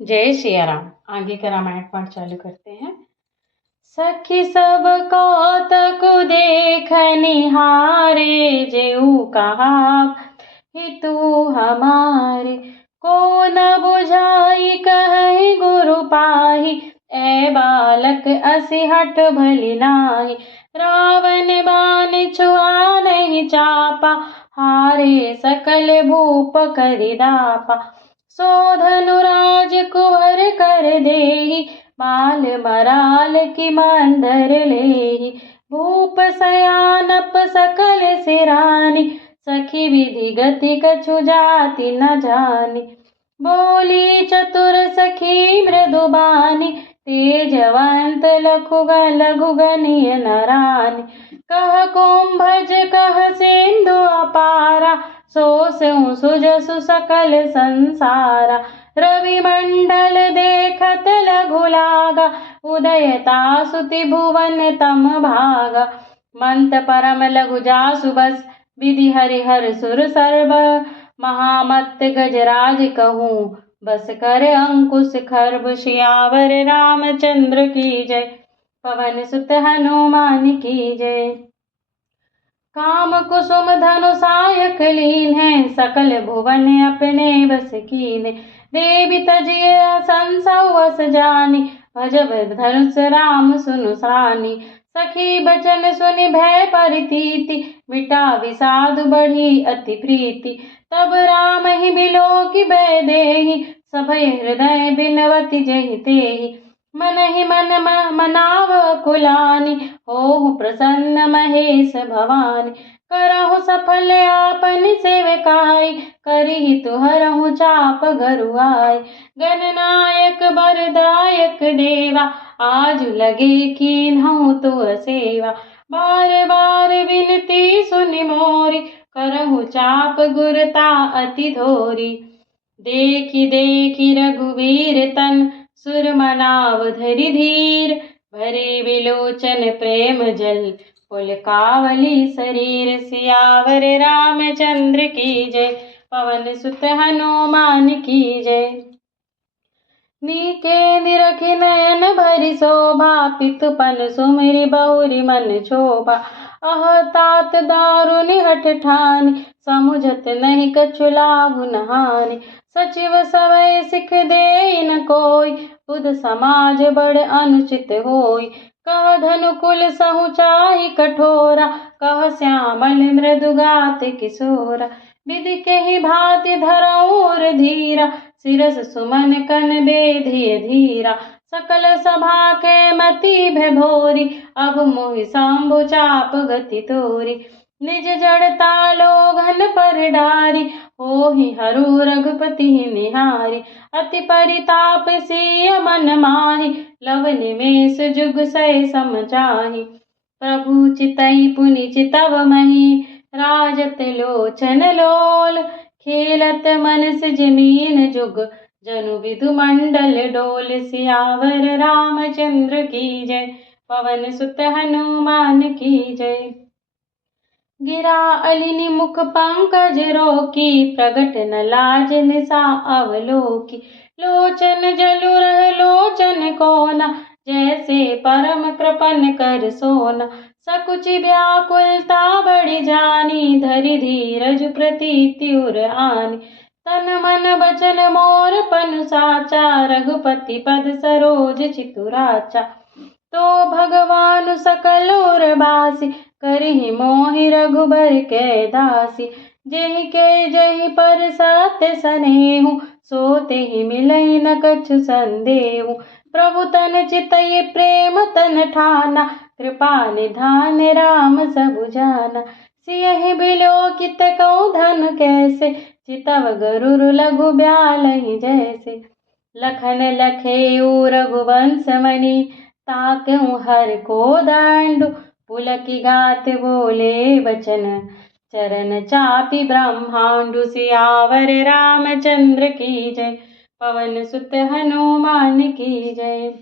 जय सिया राम। आगे का रामायण पाठ चालू करते हैं। सखी सब कौतक देख निहारे, जेऊ कहा हितु हमारे। को न बुझाई कहि गुरु पाहि, ए बालक असि हठ भली नाही। रावण बाण छुआ नहीं चापा, हारे सकल भूप करिदापा। सो धनुराज कुंवर कर देहि, बाल मराल की मंदर लेहि। भूप सयानप सकल सिरानी, सखी विधि गति कछु जाति न जानी। बोली चतुर सखी मृदुबानी, तेजवंत लघु गनिय नरानी। कह कुंभज कह सिंधु अपारा, सो सुजसु सकल संसारा। रवि मंडल देखत लघु लागा, उदयता सुति भुवन तम भागा। मंत परम लघु जासु बस, विधि हरिहर सुर सर्व। महामत्त गजराज कहूँ, बस कर अंकुश खर्ब। सियावर रामचंद्र की जय, पवन सुत हनुमान की जय। काम कुसुम धनु सायक लीन है, सकल भुवन अपने बस कीने। देवी तजिय संसवस जानी, भजब धनुष राम सुनु सानी। सखी बचन सुनि भय परितीति, मिटा विषाद बढ़ी अति प्रीति। तब राम ही बिलोकि भय देहि, सभय हृदय बिनवति जहि तेहि। मन ही मन मनाव कुलानि, होहु प्रसन्न महेश भवानी। करहु सफल आपन सेवकाई, करिहि तुहरहु चाप गरुआई। गणनायक बरदायक देवा, आजु लगे कीन्हु तुअ सेवा। बार बार विनती सुनि मोरी, करहु चाप गुरता अति धोरी। देखि देखि रघुवीर तन, सुर मनाव धरि धीर। भरे विलोचन प्रेम जल, पुलकावली शरीर। सियावर रामचंद्र की जय, पवन सुत हनुमान की जय। नीके निरखि नयन भरि शोभा, पितुपन सुमिरि बहुरि मन क्षोभा। अह तात दारुनि हठ ठानी, समुझत नहीं कछु लाभु न हानि। सचिव सवै सिख देइ न कोई, बुध समाज बड़ अनुचित होई। कह धनुकुल सहु चाहि कठोरा, कह श्यामल मृदु गात किशोरा। विधि केहि भांति धरऊँ धीरा, सिरस सुमन कन बेधिय धीरा। सकल सभा के मति भैभोरी, अब मोहि शंभु चाप गति तोरी। निज जड़ता लोगन पर डारी, होहि हरू रघुपति निहारी। अति परिताप सिय मन माहि, लव निमेष जुग सै समझाहि। प्रभु चितई पुनि चितव मही, राजत लोचन लोल। खेलत मनस जमीन जुग, जनु विदु मंडल डोल। सियावर रामचंद्र की जय, पवन सुत हनुमान की जय। गिरा अलिनि मुख पंकज रोकी, प्रगट न लाज निसा अवलोकी। लोचन जलु रह लोचन कोना, जैसे परम कृपन कर सोना। सकुचि व्याकुलता बढ़ि जानी, धरि धीरज प्रतीति उर आनी। तन मन बचन मोर पन साचा, रघुपति पद सरोज चितुराचा। तो भगवान सकल उर बासी, करिहि मोहि रघुबर के दासी। जेहि के जेहि पर सत्य सनेहु, सो तेहि मिलई न कछु संदेहु। प्रभु तन चितई प्रेम तन ठाना, कृपा निधान राम सबु जाना। सियहि बिलोकित कौ धन कैसे, चितव गरुर लघु ब्यालहि जैसे। लखन लखेउ रघुवंश मणि, ताकहु हर को दंडु। पुलकी गात बोले बचन, चरण चापि ब्रह्मांडु। सियावर रामचंद्र की जय, पवन सुत हनुमान की जय।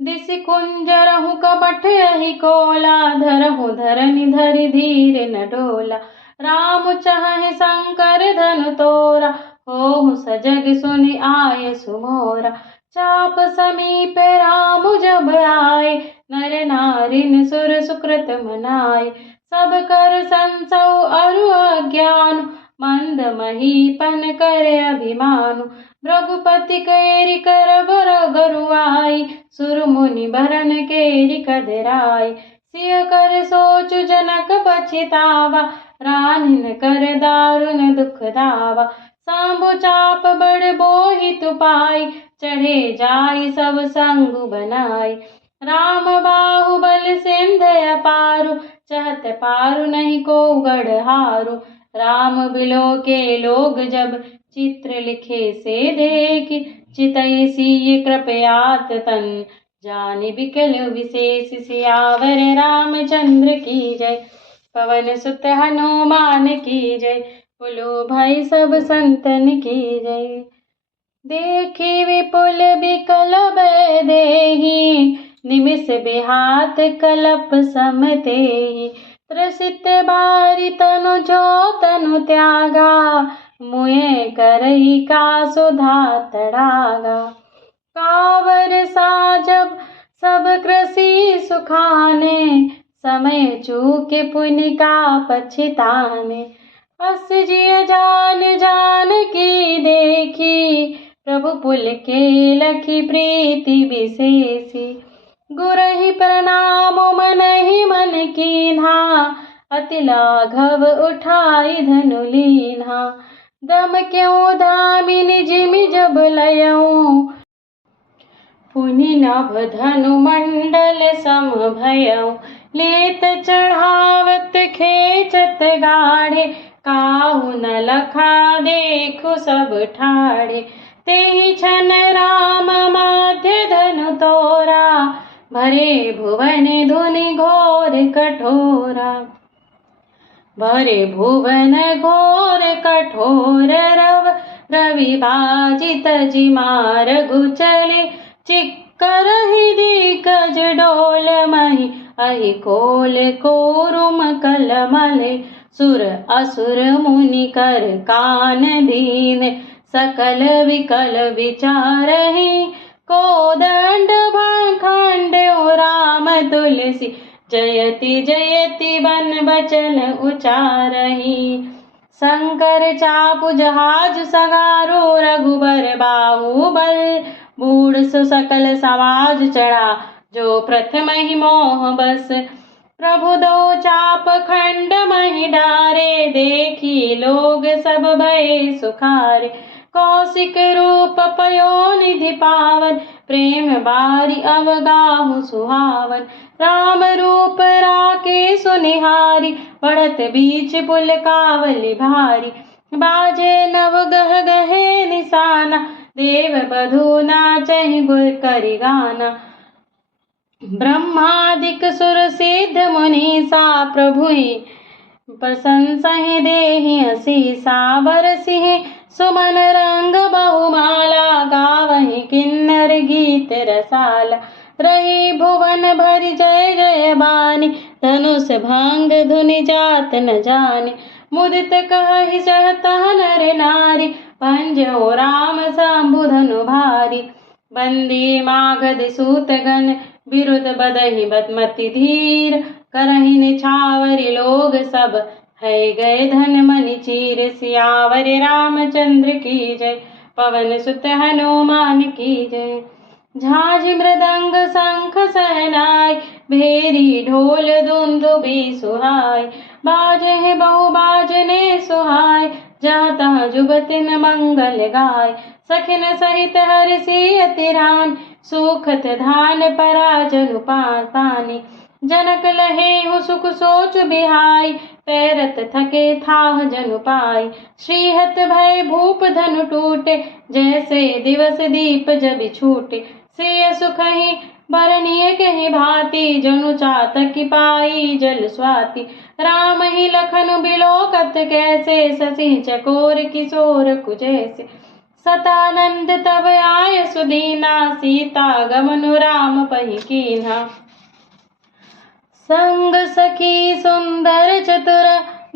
दिसि कुंजरहु कपट अहि कोला, धरहु धरनि धरि धीर न डोला। राम चाहे शंकर धनु तोरा, हो सजग सुनि आय सुमोरा। चाप समीप राम जब आए, नर नारिन सुर सुकृत मनाए। सब कर संसौ अरु अज्ञान, मंद महीपन करे अभिमानु। रघुपति केरि कर बर गरुआई, सुर मुनि भरन केरि कदराई। सिय कर सोचु जनक पछितावा, रानिन कर दारुन दुख दावा। सांभु चाप बड़ बोहित पाई, चढ़े जाई सब संगु बनाई। राम बाहुबल सिंध अपारु, चहत पारु नहीं को गढ़हारु। राम बिलो के लोग जब, चित्र लिखे से देख। चितई सिय कृपयात तन, जानि बिकल विशेष। सियावर रामचंद्र की जय, पवन सुत हनुमान की जय। बोलो भाई सब संतन की जय। देखी विपुल बिकल भय देहि, निमिष बिहात कलप सम तेहि। त्रसित बारि तनु जो तनु त्यागा, मुए करई का सुधा तड़ागा। कावर साजब सब कृषि सुखाने, समय चूके पुनि का पछिताने। अस जिय जान जान की देखी, प्रभु पुल के लखी प्रीति विशेषी। गुरहि प्रणाम मनहि मन कीन्हा, अति लाघव उठाई धनु लीन्हा। दम क्यों दामिनी जिमि जब लयऊं, पुनि नभ धनु मंडल सम भयऊं। लेत चढ़ावत खेचत गाढ़े, काहू न लखा देखु सब ठाढ़े। तेहि छन राम माध्य धनु तोरा, भरे भुवन धुनि घोर कठोरा। भरे भुवन घोर कठोर रव, रवि बाजित तजि मारगु चले। चिक्करहि दिग्गज डोल महि, अहि कोल कोरुम कलमले। सुर असुर मुनि कर कान दीन, सकल विकल विचारहि। कोदंड भाखंड राम तुलसी, जयति जयति बन बचन उचारहि। शंकर चापु जहाज सगारो, रघुबर बाहुबल। बूढ़ सु सकल समाज चढ़ा, जो प्रथम ही मोह बस। प्रभु दो चाप खंड महि डारे, देखी लोग सब भय सुखारे। कौशिक रूप पयोनिधि पावन, प्रेम बारि अवगाहु सुहावन। राम रूप राकेश निहारी, बढ़त बीच पुल कावली भारी। बाजे नव गह गहे निशाना, देव बधू नाचहि गुर करि गाना। ब्रह्मादिक सुर सिद्ध मुनीसा, प्रभुहि प्रशंसहि देहि असीसा। बरसिहि सुमन रंग बहुमाला, गावहि किन्नर गीत रसाला। रही भुवन भरि जय जय बानी, धनुष भंग धुनि जात न जानी। मुदित कहहि सहतह नर नारी, पंजो राम शंभु धनु भारी। बंदी मागध सूत गण, विरुद्ध बदहि बदमति धीर। करहि निछावरि लोग सब, है गए धन मनि चीर। सियावर रामचंद्र की जय, पवन सुत हनुमान की जय। झांझ मृदंग शंख सहनाई, भेरी ढोल दुंदुभि सुहाई। बाजहि बहु बाजने सुहाय, जहाँ तहाँ जुबतिन मंगल गाय। सखिन सहित हर्षि अति रान, सुखत धान पराजनु पानी। जनक लहेहु सुख सोच बिहाई, पैरत थके थाह जनु पाई। श्रीहत भय भूप धनु टूटे, जैसे दिवस दीप जबि छूटे। सिय सुखहि बरनिय कहि भांति, जनु चातक पाई जल स्वाति। राम ही लखन बिलोकत कैसे, शशि चकोर किशोर कुजैसे। सतानंद तब आय सुदीना, सीता गमनु राम पहि कीन्हा। संग सखी सुंदर चतुर,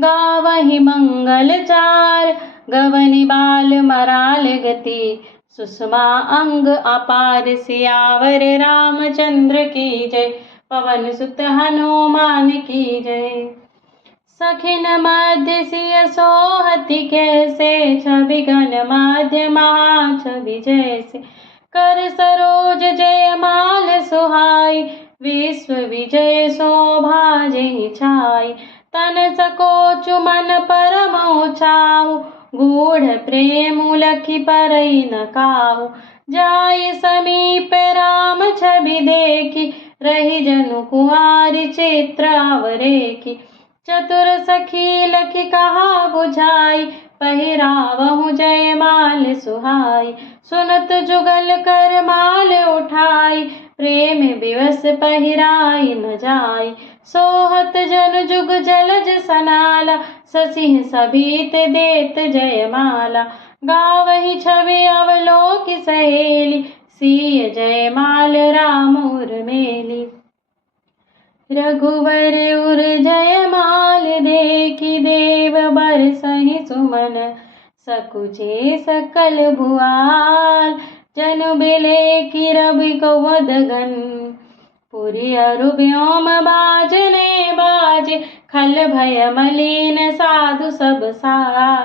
गावहि मंगल चार। गवनि बाल मराल गति, सुषमा अंग अपार। सियावर रामचंद्र की जय, पवन सुत हनुमान की जय। सखिन मध्य सिय सोहति कैसे, छवि घन मध्य महाछवि जैसे। कर सरोज जयमाल सुहाई, विश्व विजय शोभा जेहि छाई। तन सकोचु मन परमौ छाऊ, गूढ़ प्रेम लखि परई न काहू। जाय समीप राम छवि देखी, रही जनु कुआरी चित्र अवरेखी। चतुर सखी लखि कहा बुझाई, पहिरावहु जयमाल सुहाई। सुनत जुगल कर माल उठाई, प्रेम विवश पहिराई न जाई। सोहत जन जुग जलज सनाला, ससिह सभीत देत जयमाला। गावहि छवि अवलोकि सहेली, सिय जयमाल राम उर्मिली। रघुवर उर जयमाल देखि, देव बरसहि सुमन। सकुचे सकल भुआल, जनु बिलेकि रवि कवदगन। पुरि अरु व्योम बाजने बाजे, खल भय मलिन साधु सब सार।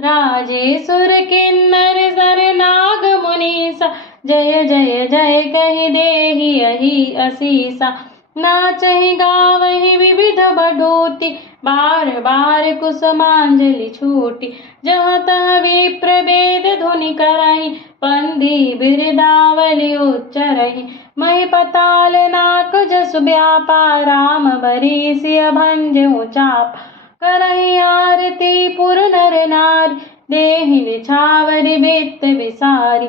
राजे सुर किन्नर सर नाग मुनीसा, जय जय जय कहि देहि अहि असीसा। नाचहि गावहि विविध बडोति, बार बार कुसुमांजलि छूटी। जहाँ तहाँ विप्र वेद धुनि करहि, पंदी बिरदावली उच्चरहि। महि पताल नाक जसु व्यापा, राम बरीसि अभंजउ चापा। करहि आरती पुर नर नारी, देहि निछावरि बित्त बिसारी।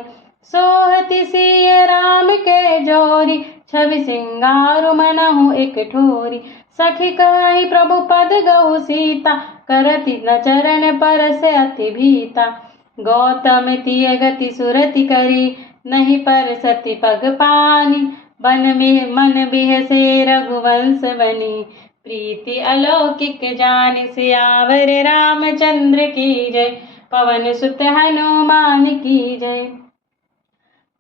सोहति सिय राम के जोरी, छवि सिंगारु मनहु एक ठोरी। सखी कहि प्रभु पद गौ सीता, करति न चरण परस अति भीता। गौतम तिय गति सुरति करी, नहीं परसति पग पानी। बन में मन बिहसे रघुवंश बनी, प्रीति अलौकिक जानि। सियावर रामचंद्र की जय, पवन सुत हनुमान की जय।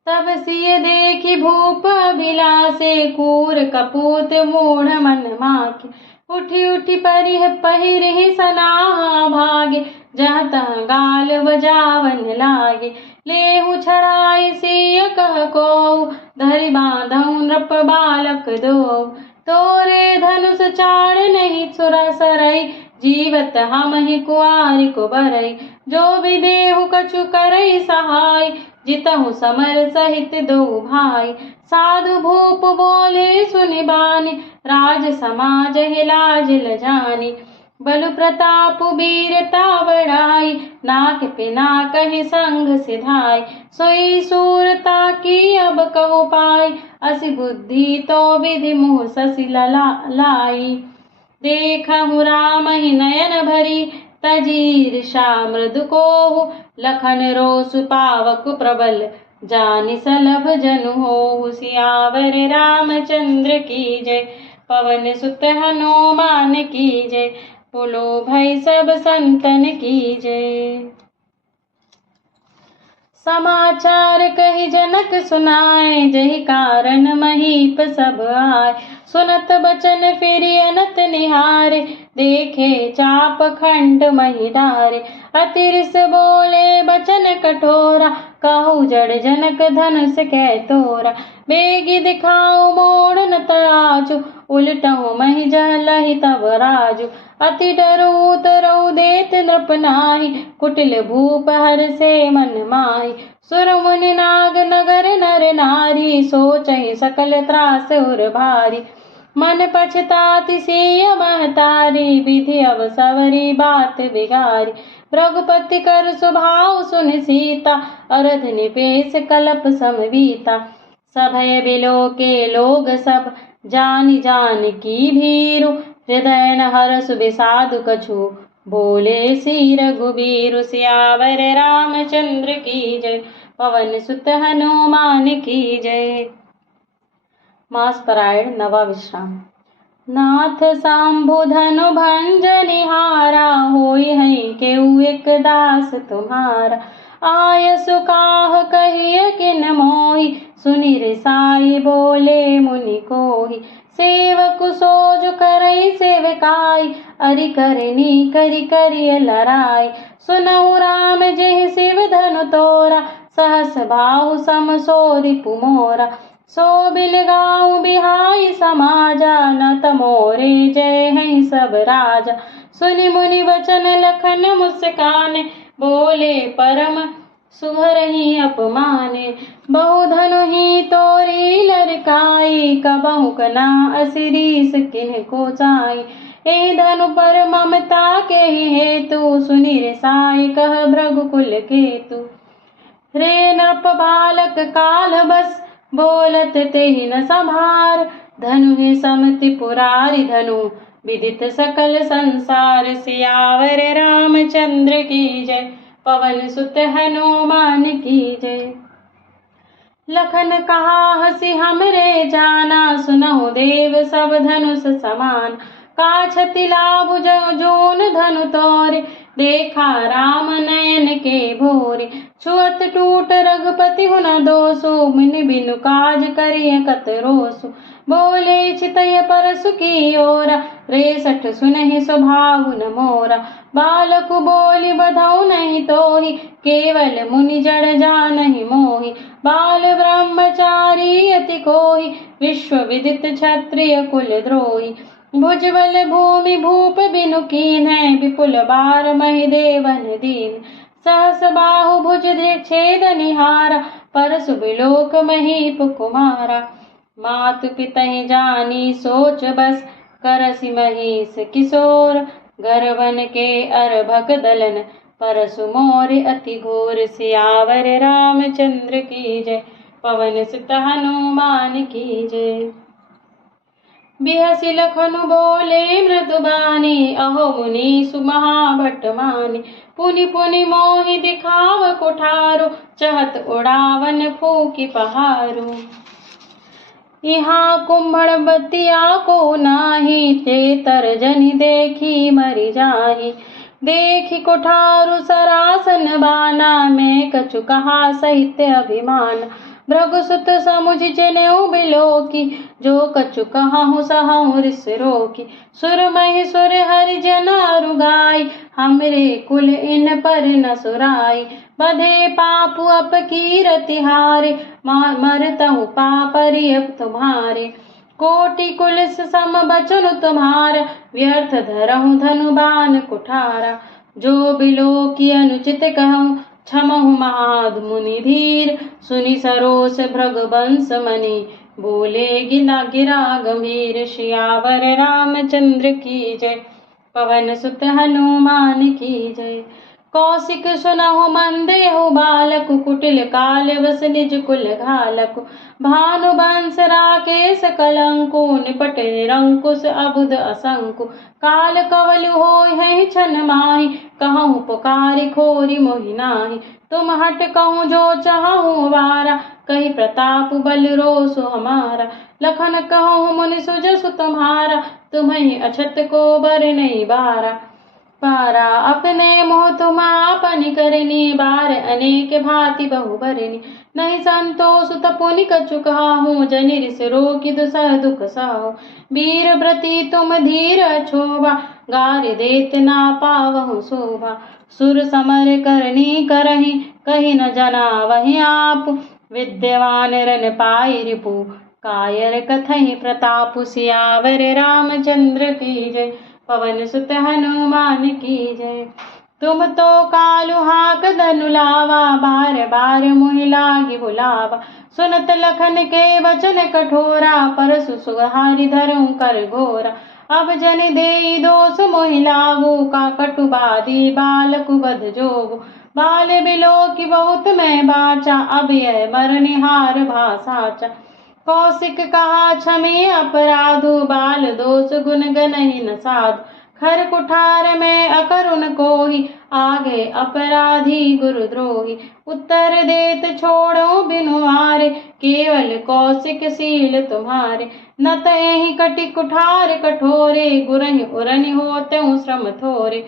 तब सिय देखि भूप बिलासे, कूर कपूत मूढ़ मन माखे। उठी उठी परिह पहिरहि सनाहा भागे, जहाँ तहाँ गाल बजावन लागे। लेहु छड़ाई सिय कह कोउ, धरि बाँधउ नृप बालक दोउ। तोरे धनुष चाड़ नहीं सुरा सरई, जीवत हमहि कुआरि को बरई। जो विदेहु कछु करई सहाय, जितहु समर सहित दो भाई। साधु भूप बोले सुनि बानी, राज समाज ही लाज लजानी। बलु प्रताप वीरता बढ़ाई, नाक पिनाकहि संग सिधाई। सोई सूरता की अब कहु पाई, असि बुद्धि तो विधि मुँह ससि लाई। देखहु राम ही नयन भरी, तजी ईर्षा मृदु कोहु। लखन रोसु पावक प्रबल, जानि सलभ जनु होहु। सियावर रामचंद्र की जय, पवन सुत हनुमान की जय। बोलो भाई सब संतन की जय। समाचार कहि जनक सुनाए, जहि कारण महीप सब आए। सुनत बचन फिरि अनत निहारे, देखे चाप खंड मही डारे। अतिरिस बोले बचन कठोरा, कहु जड़ जनक धनुष कै तोरा। बेगी दिखाओ मोड़ न तराजु, उलटहु महि जलहि तब राजु। अति डरु उतरउ देत नृप नाही, कुटिल भूप हरषे मन माही। सुर मुनि नाग नगर नर नारी, सोचहि सकल त्रास उर भारी। मन पछताति सिय महतारी, विधि अवसवरी बात बिगारी। रघुपति कर सुभाव सुन सीता, अरध निपेश कलप समवीता। सभय बिलो के लोग सब, जानि जानकी भीरु। हृदय न हरसु विषादु कछु, बोले सी रघुबीरु। सियावर रामचंद्र की जय, पवन सुत हनुमान की जय। मास परायण नवा विश्राम। नाथ सांभु धनु भंजनिहारा, होई है केउ एक दास तुम्हारा। आय सुकाह कहिय किन मोहि, सुनि रिसाई बोले मुनि कोहि। सेवक सोज करई सेवकाई, अरि करनी करि करिय लराई। सुनहु राम जेहि शिव धनु तोरा, सहस बाहु सम सो रिपु मोरा। सो बिल गाऊं बिहाई समाजा, न तमोरे जय हैं सब राजा। सुनि मुनि बचन लखन मुस्काने, बोले परम सुहरहि अपमाने। बहु धनु ही तोरी लरकाई, कबहु कना असिरीस किन्ह को चाई। ए धनु पर ममता के हेतु, सुनि रिसाई कह भृगुकुल केतु। रे नृप बालक काल बस, बोलत तेहि न संभार। धनु है समति पुरारी धनु, विदित सकल संसार। सियावर रामचंद्र की जय, पवन सुत हनुमान की जय। लखन कहा हसी हमरे जाना, सुनहु देव सब धनुष समान। काछति लाभु जोन धनु तोरे, देखा राम नयन के भोरे। छुअत टूट रघुपति हुन दोसु, मुनि बिनु काज करिय कत रोसु। बोले चितय परसु की ओरा, रेसठ सुनहि स्वभाव न मोरा। बालकु बोली बधौ नहीं तोहि, केवल मुनि जड़ जानहि मोहि। बाल ब्रह्मचारी अति कोहि, विश्व विदित क्षत्रिय कुल द्रोही। भुजबल भूमि भूप बिनु कीन्ह, विपुल बार महि देवन दीन। सहस बाहु भुज छेद निहारा, परसु बिलोक महीप कुमारा। मातु पितहि जानी सोच बस, करसि महिष किशोर। गर्वन के अर्भक दलन, परसु मोर अति घोर। सियावर रामचंद्र की जय, पवन सुत हनुमान की जय। बिहसि लखनु बोले मृदुबानी, अहो मुनि सुमहाभट मानी। पुनि पुनि मोहि दिखाव कुठारो, चहत उड़ावन फूकि पहारो। यहाँ कुम्हड़ बतिया को नाही, ते तरजनि देखी मरि जाहि। देखी कुठारु सरासन बाना, मैं कछु कहा सहित अभिमान। भृगुसुत समुझ जनेऊ बिलोकी, जो कछु कहूँ सहूँ रिस रोकी। सुर महि सुर हरि जन अरु गाई, हमरे कुल इन पर न सुराई। बधे पापु अपकीरति हारे, मरतहु पापरि अब तुम्हारे। कोटि कुलिस सम बचन तुम्हारा, व्यर्थ धरहु धनु बाण कुठारा। जो बिलोकी अनुचित कहूँ, क्षमहु महाधु मुनि धीर। सुनि सरोस भृगुवंश मनि, बोले गिला गिरा गंभीर। सियावर रामचंद्र की जय, पवन सुत हनुमान की जय। कौशिक सुनहु मंदेहु बालक, कुटिल काल बस निज कुल घालक। भानुवंश राकेश कलंकु, निपट निरंकुश अबुध असंकु। काल कवलु होय है छन माहि, कहूँ पुकारि खोरि मोहि नाही। तुम हट कहूँ जो चाहूँ वारा, कही प्रताप बल रोसु हमारा। लखन कहूँ मुनि सुजसु तुम्हारा, तुम्हें अछत को बर नहीं बारा। पारा अपने मोह तुम आपन करनी, बार अनेक भांति बहु भरनी। नहीं संतोष तपुनि कछु कहाहूँ, जनि रिस रोकि दुसह दुख साहू। वीर व्रती तुम धीर छोबा, गारि देत ना पावहु शोभा। सुर समर करनी करहि, कहि न जना वही आप। विद्यवान रन पाई रिपु, कायर कथहि प्रतापु। सियावर रामचंद्र की जय, पवन सुत हनुमान की जय। तुम तो कालु हाक धनु लावा, बार बार मोहि लागी बुलावा। सुनत लखन के वचन कठोरा, परसु सुहारि धरऊं कर घोरा। अब जन देई दोष मोहि लागू, का कटुबादी बालकु बध जोगु। बाल बिलोकी बहुत मैं बाचा, अब यह मरनिहार भासाचा। कौशिक कहा क्षमे अपराधु, बाल दोष गुण गनहि न साधु। खर कुठार में अकरुण कोहि, आगे अपराधी गुरुद्रोही। उत्तर देत छोड़ो बिनु हारे, केवल कौशिक सील तुम्हारे। न तहि कटि कुठार कठोरे, गुरहि उरनि होतउ श्रम थोरे।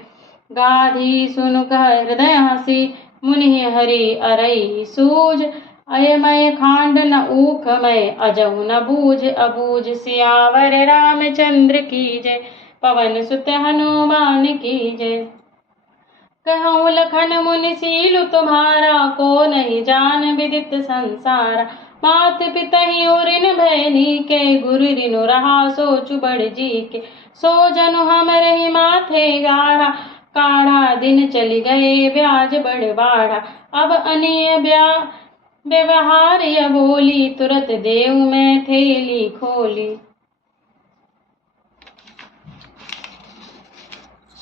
गाधी सुनु कह हृदय हसी, मुनि हरि अरई सूझ। अयमय खांड न ऊख मय, अजहु न बूझ अबूझ। सियावर रामचंद्र की जय, पवन सुत हनुमान की जय। कहऊँ लखन मुनि सीलु तुम्हारा, को नहीं जान विदित संसारा। मात पितहि उरिन भय नीके, गुरु रिनु रहा सोचु बड़ जी के। सो जनु हम रही माथे गाढ़ा, काढ़ा दिन चली गए ब्याज बड़ बाढ़ा। अब अनिय व्यवहार य बोली, तुरत देव मैं थेली खोली।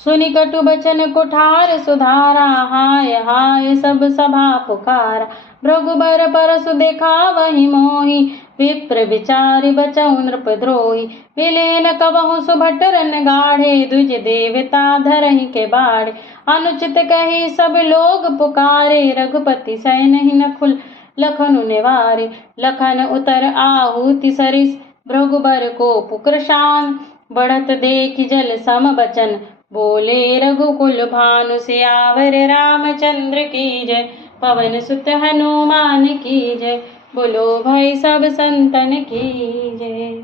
सुनि कटु बचन कुठार सुधारा, हाय हाय सब सभा पुकारा। भृगुबर परसु देखावहि मोहि, विप्र विचारि बचऊ नृपद्रोही। विलेन कबहु सुभट रन गाढ़े, द्विज देवता धरहि के बाढ़े। अनुचित कही सब लोग पुकारे, रघुपति सैन्हि नकुल लखनु निवारे। लखन उतर आहुति सरिस, भृगुबर को पुकृशान। बढ़त देखि जल सम बचन, बोले रघुकुल भानु। सियावर रामचंद्र की जय, पवन सुत हनुमान की जय। बोलो भाई सब संतन की जय।